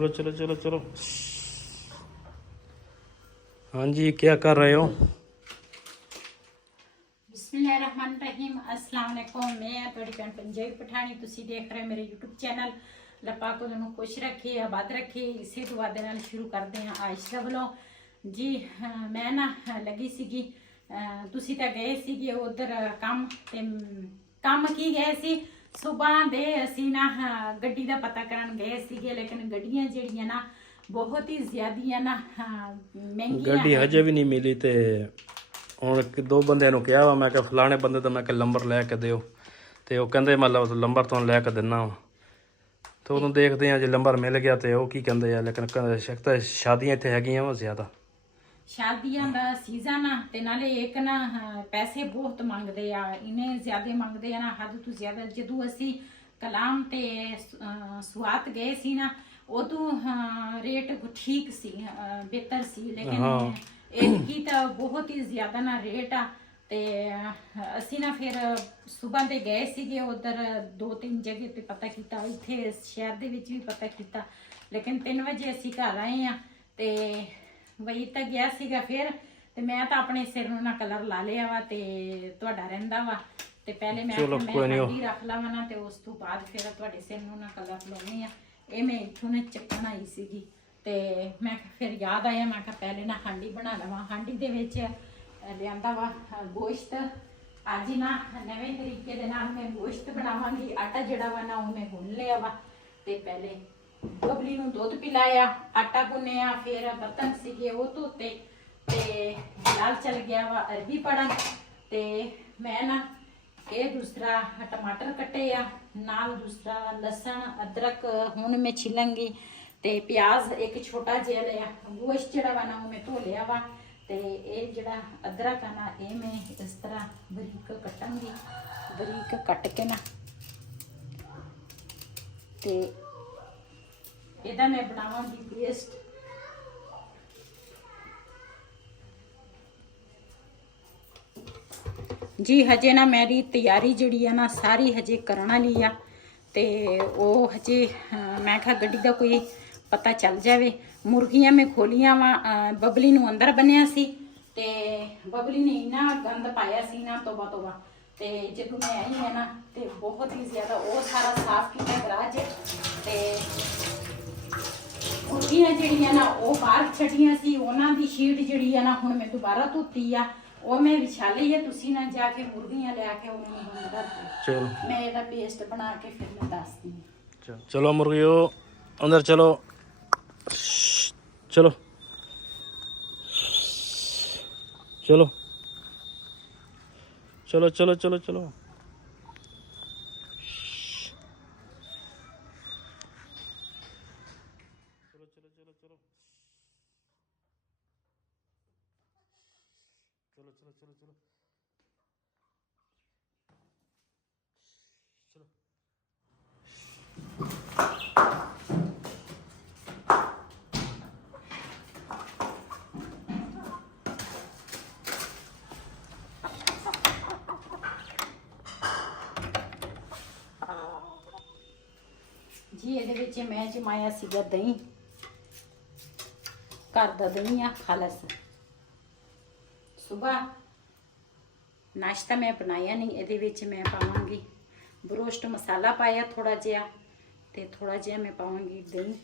चलो चलो चलो चलो। हाँ जी, क्या कर रहे हो? बिस्मिल्लाहिर्रहमानिर्रहीम। अस्सलाम वालेकुम। मैं थोड़ी भैन पंजाबी पठानी, तुसी देख रहे मेरे यूट्यूब चैनल। अल्लाह पाक तुहानू खुश रखे, आबाद रखे। इसी दुआ दे नाल शुरू करते हैं आज का व्लॉग जी। मैं ना लगी सीगी, तुसी तां गए सीगे उधर काम ते काम की गए सी सुबह दे असी ना गड्डी दा पता करन गए सीगे, लेकिन गड्डियां जेहड़ियां ना बहुत ही ज्यादा ना महंगियां गड्डी है। हजे भी नहीं मिली ते ਹੁਣ ਦੋ ਬੰਦਿਆਂ ਨੂੰ ਕਿਹਾ ਵਾ, ਮੈਂ ਕਿਹਾ ਫਲਾਣੇ ਬੰਦੇ ਤੋਂ ਮੈਂ ਕਿਹਾ ਨੰਬਰ ਲੈ ਕੇ ਦਿਓ, ਤੇ ਉਹ ਕਹਿੰਦੇ ਮਤਲਬ ਨੰਬਰ ਤੁਹਾਨੂੰ ਲੈ ਕੇ ਦਿੰਨਾ ਵਾ। ਤੇ ਉਦੋਂ ਦੇਖਦੇ ਆ ਜੇ ਨੰਬਰ ਮਿਲ ਗਿਆ ਤੇ ਉਹ ਕੀ ਕਹਿੰਦੇ ਆ, ਲੇਕਿਨ ਸ਼ਕਤ ਸ਼ਾਦੀਆਂ ਇੱਥੇ ਹੈਗੀਆਂ ਵਾ ਜ਼ਿਆਦਾ। शादियां दा सीजन आ ते नाले एक ना पैसे बहुत मंगदे आ, इन्ने ज्यादा मंगदे आ ना हद तो ज्यादा। जदों असी कलाम ते सुआत गए सी ना उदों रेट ठीक सी, बेहतर सी, लेकिन इनकी तो बहुत ही ज्यादा ना रेट आ। ते असी ना फिर सुबह दे गए सीगे उधर 2-3 जगह ते पता किया, इत्थे शहर दे विच भी पता किया, लेकिन 3 बजे असी घर आए आ ते वही तक गया सीगा। फिर ते मैं तो अपने सिर नूं ना कलर ला लिया वा ते तुहाडा रहिंदा वा, ते पहले मैं हल्दी रख लवां ना ते उस तो बाद फिर तुहाडे सिर नूं ना कलर लाउणी आ। ये मैं इत्थों ने चक्कण आई सीगी ते मैं फिर याद आया, मैं कहा पहले ना हांडी बना लवां। हांडी दे विच लिआंदा वा गोश्त। अज ना नवें तरीके दे नाल मैं गोश्त बनावांगी। आटा जिहड़ा वा ना ओह मैं गुन लिया वा ते पहले बबली नूं दुध पिलाया, आटा गुन्निया, फिर बर्तन सीगे वो धोते ते बिलाल चल गया वा अरबी पढ़न। ते मैं ना ये दूसरा टमाटर कटे आ, नाल दूसरा लसन अदरक हुण मैं छिलंगी ते प्याज एक छोटा जिहा लिया। गोश्त जिहड़ा वा ना मैं धो लिया वा ते ये जिहड़ा अदरक है ना ये मैं इस तरह बरीक कटांगी। बरीक कट के ना ते ਇਹਦਾ मैं बनावांगी पेस्ट। जी हजे ना मेरी तैयारी जिहड़ी है ना सारी हजे करन वाली आ ते ओह हजे मैं कहा गड्डी दा कोई पता चल जावे। मुर्गियां मैं खोलियां वा, बबली नूं अंदर बन्निया सी ते बबली ने इन्ना गंद पाया सी ना तोबा तोबा। ते जदों मैं आई है ना ते बहुत ही ज्यादा वो सारा साफ किया गराज ते मुर्गियां जिहड़ियां ना वो बाहर छड्डियां सी, उन्हां दी शीट जिहड़ी है ना हुण मैं दोबारा धोती आ, वो मैं विछा ली है। तुसी ना जाके मुर्गियां ले आके उन्हां नूं बंद कर दो। चलो मैं इहदा पेस्ट बना के फिर मैं दसदी हां। चलो मुर्गियो अंदर चलो, चलो चलो चलो चलो चलो चलो। चलो चलो चलो चलो चलो। जी ਇਹਦੇ ਵਿੱਚ ਮੈਂ ਜਮਾਇਆ ਸੀਗਾ ਦਹੀਂ, ਘਰ ਦਾ ਦਹੀਂ ਆ ਖਾਲਸ। ਸੁਬਾਹ नाश्ता मैं बनाया नहीं, ਇਹਦੇ ਵਿੱਚ मैं पावांगी ब्रोस्ट मसाला पाया थोड़ा जिहा ते थोड़ा जिहा मैं पावांगी दही।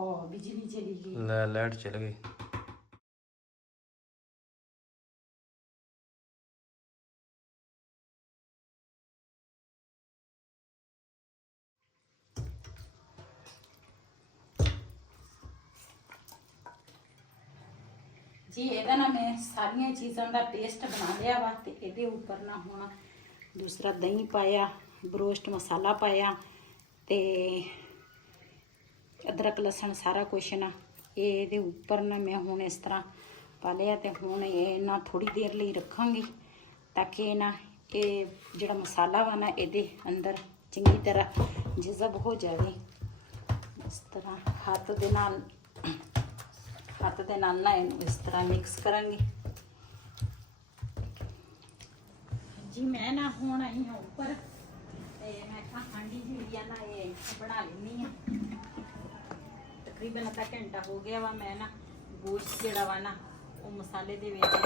ओ बिजली चली गई, लाइट चल गई। जी ਇਹਦਾ ना मैं सारिया चीज़ों का पेस्ट बना लिया वा ते ਇਹਦੇ ਉੱਪਰ ना हुण दूसरा दही पाया, ब्रोस्ट मसाला पाया ते अदरक लसन सारा कुछ ना ये उपर ना मैं हुण इस तरह पा लिया ते हुण ये ना थोड़ी देर लिए रखांगी ताकि ना ये जिहड़ा मसाला वा ना ये अंदर चंगी तरह जज़ब हो जाए। इस तरह हाथ दे नाल ना इस तरह मिक्स करांगी जी। मैं ना हुण आई हाँ उपर ਤੇ ਮੈਂ ਕਿਹਾ ਹਾਂਡੀ ਜਿਹੜੀ ਆ ਨਾ ਇਹ ਬਣਾ ਲੈਣੀ ਆ। ਤਕਰੀਬਨ ਅੱਧਾ ਘੰਟਾ ਹੋ ਗਿਆ ਵਾ। ਮੈਂ ਨਾ ਗੋਸ਼ਤ ਜਿਹੜਾ ਵਾ ਨਾ ਉਹ ਮਸਾਲੇ ਦੇ ਵਿੱਚ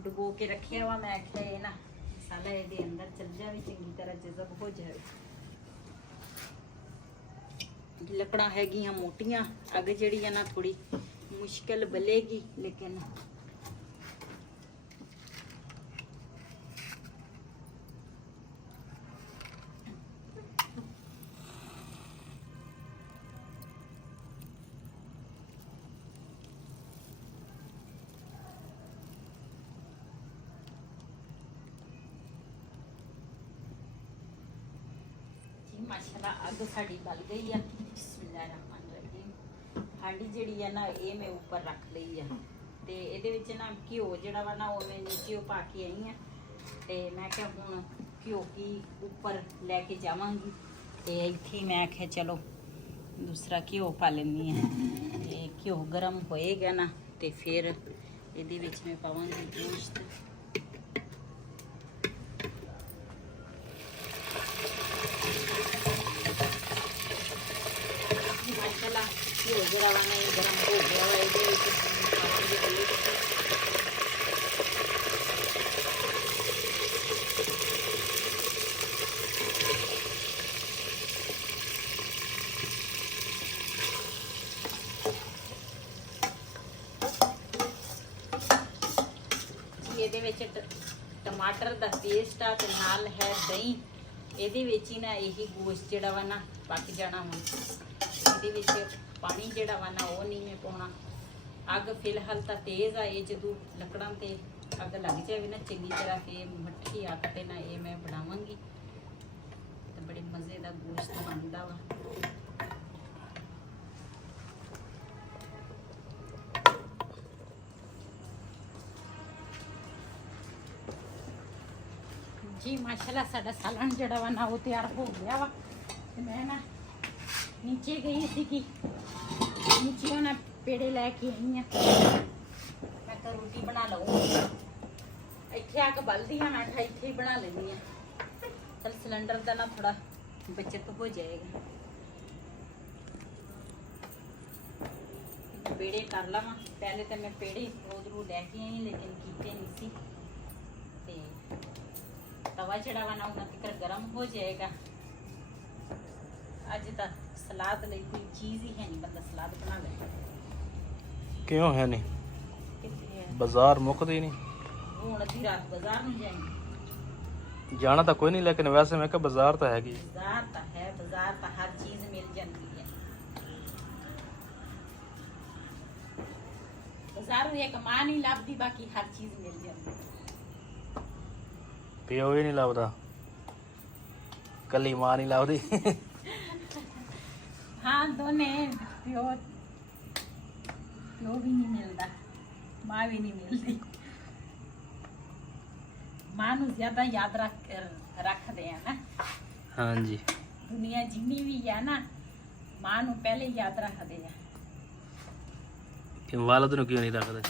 ਡੁਬੋ ਕੇ ਰੱਖਿਆ ਵਾ। ਮੈਂ ਕਿਹਾ ਇਹ ਨਾ ਮਸਾਲਾ ਇਹਦੇ ਅੰਦਰ ਚੱਲ ਜਾਵੇ, ਚੰਗੀ ਤਰ੍ਹਾਂ ਜਜ਼ਬ ਹੋ ਜਾਵੇ। ਲੱਕੜਾਂ ਹੈਗੀਆਂ ਮੋਟੀਆਂ, ਅੱਗ ਜਿਹੜੀ ਆ ਨਾ ਥੋੜੀ ਮੁਸ਼ਕਿਲ ਬਲੇਗੀ, ਲੇਕਿਨ माशाल्लाह अग साड़ी बल गई है। बिस्मिल्लाहिर्रहमानिर्रहीम। हांडी जिहड़ी है ना ये मैं ऊपर रख लई है ते इहदे विच ना घिओ जिहड़ा वा ना वो मैं नीचे पा के आई है ते मैं क्या हुण घिओ की ऊपर लैके जावांगी ते इत्थे मैं आख्या चलो दूसरा घिओ पा लैनी है। ते घिओ गर्म होएगा ना ते फिर इहदे विच मैं पावांगी गोश्त। घिओ जरा वा नहीं गर्म हो गया वा ये टमाटर का पेस्ट आ ते नाल है दही। ਇਹਦੇ ਵਿੱਚ ਹੀ ਨਾ ਇਹੀ ਗੋਸ਼ਤ ਜਿਹੜਾ ਵਾ ਨਾ ਪੱਕ ਜਾਣਾ ਵਾ। ਇਹਦੇ ਵਿੱਚ ਪਾਣੀ ਜਿਹੜਾ ਵਾ ਨਾ ਉਹ ਨਹੀਂ ਮੈਂ ਪਾਉਣਾ। ਅੱਗ ਫਿਲਹਾਲ ਤਾਂ ਤੇਜ਼ ਆ। ਇਹ ਜਦੋਂ ਲੱਕੜਾਂ ਤੇ ਅੱਗ ਲੱਗ ਜਾਵੇ ਨਾ ਚੰਗੀ ਤਰ੍ਹਾਂ ਫੇਰ ਮੱਠੀ ਅੱਗ ਤੇ ਨਾ ਇਹ ਮੈਂ ਬਣਾਵਾਂਗੀ ਤੇ ਬੜੇ ਮਜ਼ੇ ਦਾ ਗੋਸ਼ਤ ਬਣਦਾ ਵਾ। जी माशाल्लाह साडा सालन जड़ा वा ना वो तैयार हो गया वा। ते मैं ना नीचे गई थी कि नीचे ना पेड़े लेके आई हैं। मैं तो रोटी बना लूँगी। इत्थे आके बलदी हाँ आटा इत्थे ही बना लेनी है। चल सिलेंडर का ना थोड़ा बचत हो जाएगा। पेड़े कर लवा। पहले तो मैं पेड़े उधरों लैके आई लेकिन कीते नहीं सी। ते तवा चढ़ावा ना उतना तक गर्म हो जाएगा। अज तक सलाद ਲਈ कोई चीज ही है नहीं, बंदा सलाद बना ले। क्यों है नहीं? कितने बाजार मुकदी नहीं। ਹੁਣ ਅੱਧੀ ਰਾਤ ਬਾਜ਼ਾਰ ਨੂੰ ਜਾਏंगे। जाना तो कोई नहीं लेकिन वैसे मैं क्या बाजार तो हैगी। बाजार तो है, बाजार तो हर चीज मिल जाती है। बाजार में एक मां नहीं लभदी, बाकी हर चीज मिल जाती है। ਪਿਓ ਵੀ ਨਹੀਂ ਲੱਭਦਾ, ਕੱਲੀ ਮਾਂ ਨਹੀਂ ਲੱਭਦੀ। हाँ दोने प्यो प्यो भी नहीं मिलता, माँ भी नहीं मिलती। माँ नू ज्यादा याद रखते हैं ना। हाँ जी, दुनिया जिन्नी भी है ना माँ नू पहले याद रखते हैं। कि वालद नू क्यों नहीं रखते?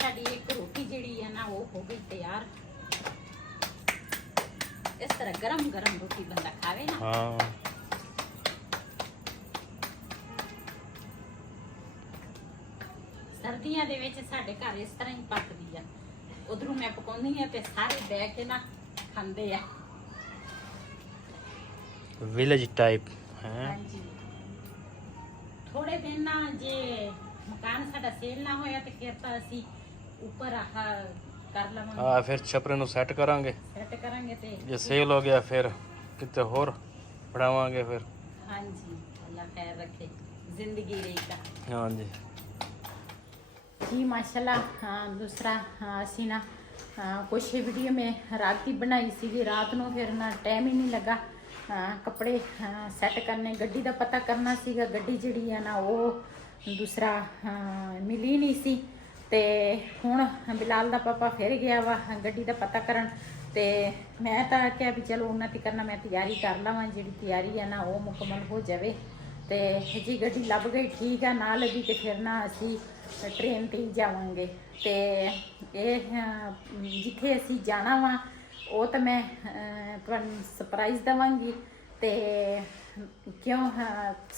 साड़ी एक रोटी जिहड़ी है ना वो हो गई तैयार। इस तरह गरम गरम रोटी बंदा खावे ना। हाँ, सर्दियां दे विच साडे घर इस तरह ही पकदी आ। उधरों मैं पकाउंदी आ ते सारे बैठ के ना खांदे आ। विलेज टाइप है। हाँ जी, थोड़े दिन ना जे मकान साडा सेल ना होया ते फिर तां असीं ਉੱਪਰ ਆਹ ਕਰ ਲਵਾਂਗੇ, ਆ ਫਿਰ ਛਪਰੇ ਨੂੰ ਸੈੱਟ ਕਰਾਂਗੇ। ਸੈੱਟ ਕਰਾਂਗੇ ਤੇ ਜੇ ਸੇਲ ਹੋ ਗਿਆ ਫਿਰ ਕਿਤੇ ਹੋਰ ਫੜਾਵਾਂਗੇ ਫਿਰ। ਹਾਂਜੀ ਅੱਲਾ ਖੈਰ ਰੱਖੇ, ਜ਼ਿੰਦਗੀ ਰਹੀ ਤਾਂ। ਹਾਂਜੀ जी माशाल्लाह। हाँ दूसरा ਅਸੀਂ ਨਾ ਕੁਛ ਵੀਡੀਓ ਮੈਂ ਰਾਤ ਦੀ ਬਣਾਈ ਸੀਗੀ, ਰਾਤ ਨੂੰ ਫਿਰ ਨਾ ਟਾਈਮ ਹੀ ਨਹੀਂ ਲੱਗਾ ਕੱਪੜੇ ਸੈੱਟ ਕਰਨੇ, ਗੱਡੀ ਦਾ ਪਤਾ ਕਰਨਾ ਸੀਗਾ। ਗੱਡੀ ਜਿਹੜੀ ਆ ਨਾ ਉਹ ਦੂਸਰਾ ਮਿਲੀ ਨਹੀਂ ਸੀ ਤੇ ਹੁਣ ਬਿਲਾਲ ਦਾ ਪਾਪਾ ਫਿਰ ਗਿਆ ਵਾ ਗੱਡੀ ਦਾ ਪਤਾ ਕਰਨ ਤੇ ਮੈਂ ਤਾਂ ਕਿਹਾ ਵੀ ਚਲੋ ਉਹਨਾਂ ਤੇ ਕਰਨਾ, ਮੈਂ ਤਿਆਰੀ ਕਰ ਲਵਾਂ, ਜਿਹੜੀ ਤਿਆਰੀ ਆ ਨਾ ਉਹ ਮੁਕੰਮਲ ਹੋ ਜਾਵੇ ਤੇ ਜੀ ਗੱਡੀ ਲੱਭ ਗਈ ਠੀਕ ਆ, ਨਾ ਲੱਗੀ ਤੇ ਫਿਰ ਨਾ ਅਸੀਂ ਟ੍ਰੇਨ ਤੇ ਹੀ ਜਾਵਾਂਗੇ। ਤੇ ਇਹ ਜਿੱਥੇ ਅਸੀਂ ਜਾਣਾ ਵਾ ਉਹ ਤਾਂ ਮੈਂ ਤੁਹਾਨੂੰ ਸਰਪ੍ਰਾਈਜ਼ ਦੇਵਾਂਗੀ ਤੇ ਕਿਉਂ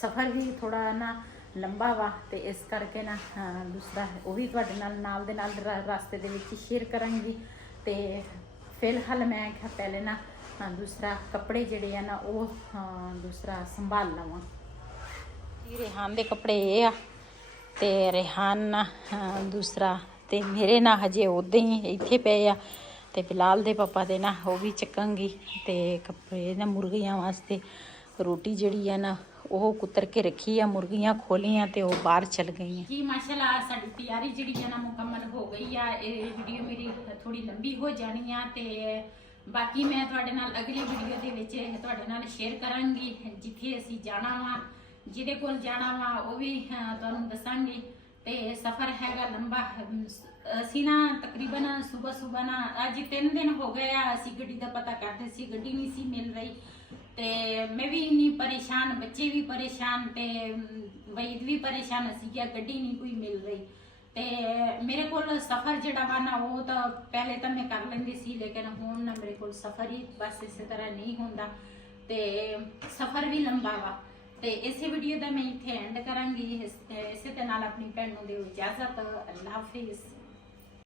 ਸਫ਼ਰ ਵੀ ਥੋੜਾ ਨਾ ਲੰਬਾ ਵਾ ਤੇ ਇਸ ਕਰਕੇ ਨਾ ਦੂਸਰਾ ਉਹ ਵੀ ਤੁਹਾਡੇ ਨਾਲ ਦੇ ਨਾਲ ਰਸਤੇ ਦੇ ਵਿੱਚ ਸ਼ੇਅਰ ਕਰਾਂਗੀ। ਤੇ ਫਿਲਹਾਲ ਮੈਂ ਕਿਹਾ ਪਹਿਲੇ ਨਾ ਦੂਸਰਾ ਕੱਪੜੇ ਜਿਹੜੇ ਆ ਨਾ ਉਹ ਦੂਸਰਾ ਸੰਭਾਲ ਲਵਾਂ। रेहान दे कपड़े ये आ ते रेहान ना दूसरा ते मेरे ना हजे उदे ही इत्थे पे आ ते बिलाल दे पापा दे ना वो भी चकांगी ते कपड़े ना मुर्गियां वास्ते रोटी जड़ी है ना वो कुतर के रखी है, मुर्गियां खोलियां ते वो बाहर चल गई हैं जी। माशाल्लाह साडी तैयारी जड़ी है ना मुकम्मल हो गई है। ये वीडियो मेरी थोड़ी लंबी हो जानी है ते बाकी मैं तुहाडे नाल अगली वीडियो दे विच तुहाडे नाल शेयर करांगी जिथे असीं जाना वा, ਜਿਹਦੇ ਕੋਲ ਜਾਣਾ ਵਾ ਉਹ ਵੀ ਤੁਹਾਨੂੰ ਦੱਸਾਂਗੇ। ਤੇ ਸਫ਼ਰ ਹੈਗਾ ਲੰਬਾ। ਅਸੀਂ ਨਾ ਤਕਰੀਬਨ ਸਵੇਰ ਨਾ ਅੱਜ 3 ਦਿਨ ਹੋ ਗਏ ਆ ਅਸੀਂ ਗੱਡੀ ਦਾ ਪਤਾ ਕਰਦੇ ਸੀ, ਗੱਡੀ ਨਹੀਂ ਸੀ ਮਿਲ ਰਹੀ ਤੇ ਮੈਂ ਵੀ ਇੰਨੀ ਪਰੇਸ਼ਾਨ, ਬੱਚੇ ਵੀ ਪਰੇਸ਼ਾਨ ਤੇ ਵਈਦ ਵੀ ਪਰੇਸ਼ਾਨ ਸੀ ਕਿ ਗੱਡੀ ਨਹੀਂ ਕੋਈ ਮਿਲ ਰਹੀ। ਤੇ ਮੇਰੇ ਕੋਲ ਸਫ਼ਰ ਜਿਹੜਾ ਵਾ ਨਾ ਉਹ ਤਾਂ ਪਹਿਲੇ ਤਾਂ ਮੈਂ ਕਰ ਲੈਂਦੀ ਸੀ ਲੇਕਿਨ ਹੁਣ ਨਾ ਮੇਰੇ ਕੋਲ ਸਫ਼ਰ ਹੀ ਬਸ ਇਸੇ ਤਰ੍ਹਾਂ ਨਹੀਂ ਹੁੰਦਾ ਤੇ ਸਫ਼ਰ ਵੀ ਲੰਬਾ ਵਾ। ਤੇ ਇਸੇ ਵੀਡੀਓ ਦਾ ਮੈਂ ਇੱਥੇ ਐਂਡ ਕਰਾਂਗੀ। ਇਸੇ ਦੇ ਨਾਲ ਆਪਣੀ ਭੈਣ ਨੂੰ ਦਿਓ ਇਜਾਜ਼ਤ। ਅੱਲਾ ਹਾਫਿਜ਼।